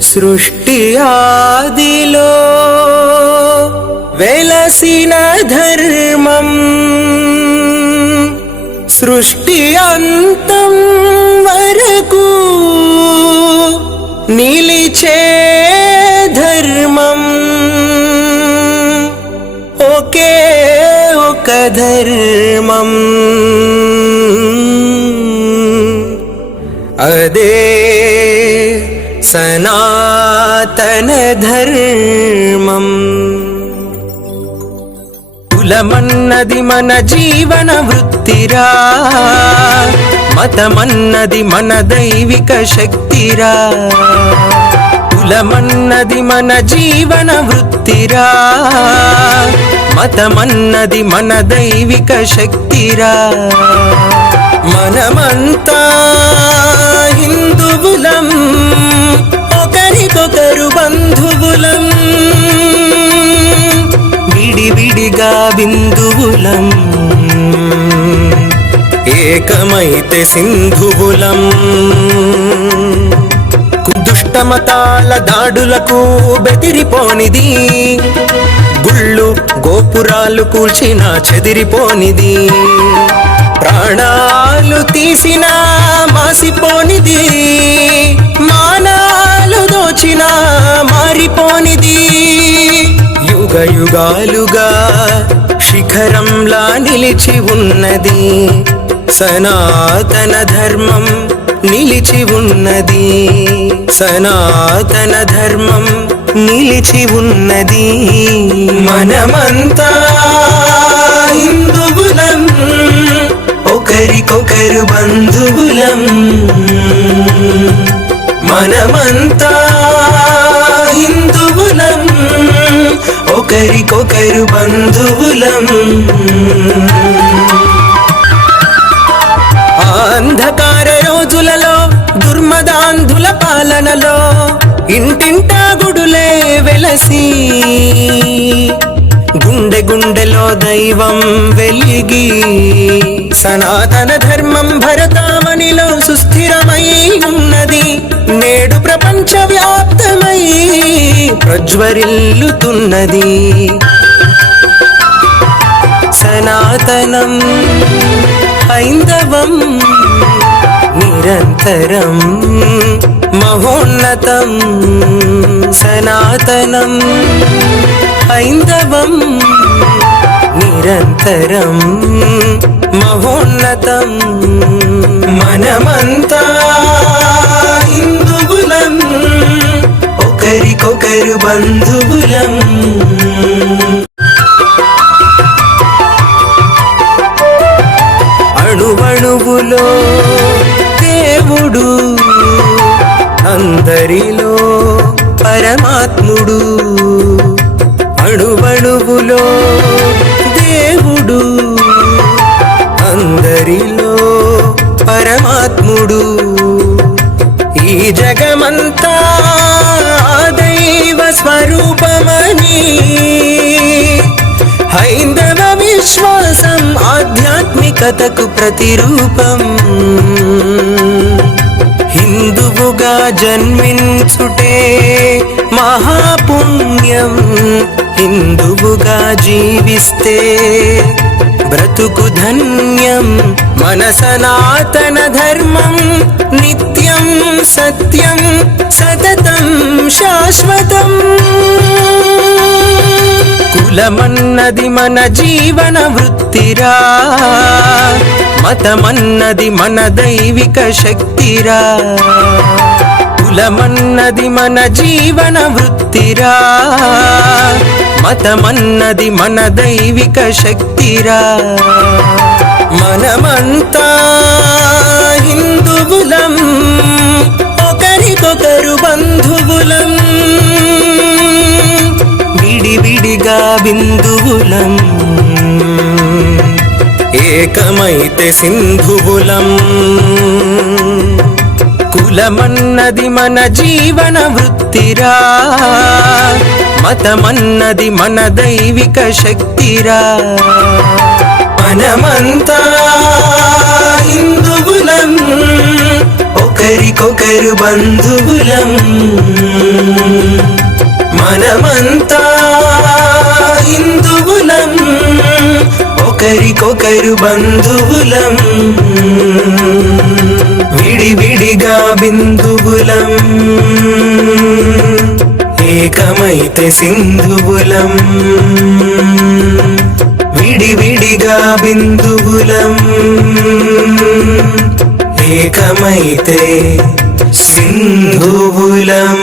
సృష్టి ఆదిలో వెలసిన ధర్మం సృష్టి అంతం వరకు నిలిచే ధర్మం ఒకే ఒక ధర్మం అదే సనాతన ధర్మం. కులమన్నది మన జీవన వృత్తిరా, మతమన్నది మన దైవిక శక్తిరా. కులమన్నది మన జీవన వృత్తిరా, మతమన్నది మన దైవిక శక్తిరా. మనమంతా హిందువులం, ఒకరికొకరు బంధువులం, విడివిడిగా బిందువులం, ఏకమైతే సింధువులం. దుష్టమతాల దాడులకు బెదిరిపోనిది, గుళ్ళు గోపురాలు కూల్చిన చెదిరిపోనిది, ప్రాణాలు తీసినా మాసిపోనిది, మానాలు దోచినా మారిపోనిది. యుగ యుగాలుగా శిఖరంలా నిలిచి ఉన్నది సనాతన ధర్మం, నిలిచి ఉన్నది సనాతన ధర్మం, నిలిచి ఉన్నది. మనమంతా హిందువులం, ఒకరికొకరు బంధువులం. మనమంతా హిందువులం, ఒకరికొకరు బంధువులం. అంధకార రోజులలో దుర్మదాంధుల పాలనలో ఇంటింటా గుడులే వెలసి, గుండె గుండెలో దైవం వెలిగి, సనాతన ధర్మం భరతావనిలో సుస్థిరమై ఉన్నది. నేడు ప్రపంచ వ్యాప్తమై ప్రజ్వరిల్లుతున్నది. సనాతనం హైందవం నిరంతరం మహోన్నతం. సనాతనం హైందవం నిరంతరం మహోన్నతం. మనమంతా హిందువులం, ఒకరికొకరు బంధువులం. అణువణువులో దేవుడు, అందరిలో పరమాత్ముడు. అణువణువులో దేవుడు, అందరిలో పరమాత్ముడు. ఈ జగమంతా దైవ స్వరూపమని హైందవ విశ్వాసం ఆధ్యాత్మికతకు ప్రతిరూపం. హిందువుగా జన్మించుటే మహాపుణ్యం, హిందువుగా జీవిస్తే బ్రతుకు ధన్యం. మన సనాతన ధర్మం నిత్యం సత్యం, సతతం శాశ్వతం. కులమన్నది మన జీవన వృత్తిరా, మతమన్నది మన దైవిక శక్తిరా. కులమన్నది మన జీవన వృత్తిరా, మతమన్నది మన దైవిక శక్తిరా. మనమంతా హిందువులం, ఒకరికొకరు బంధువులం, విడివిడిగా బిందువులం, ఏకమైతే సింధువులం. కులమన్నది మన జీవన వృత్తిరా, మతమన్నది మన దైవిక శక్తిరా. మనమంతా హిందువులం, ఒకరికొకరు బంధువులం. బంధువులం విడివిడిగా బిందువులం ఏకమైతే సింధువులం విడివిడిగా బిందువులం ఏకమైతే సింధువులం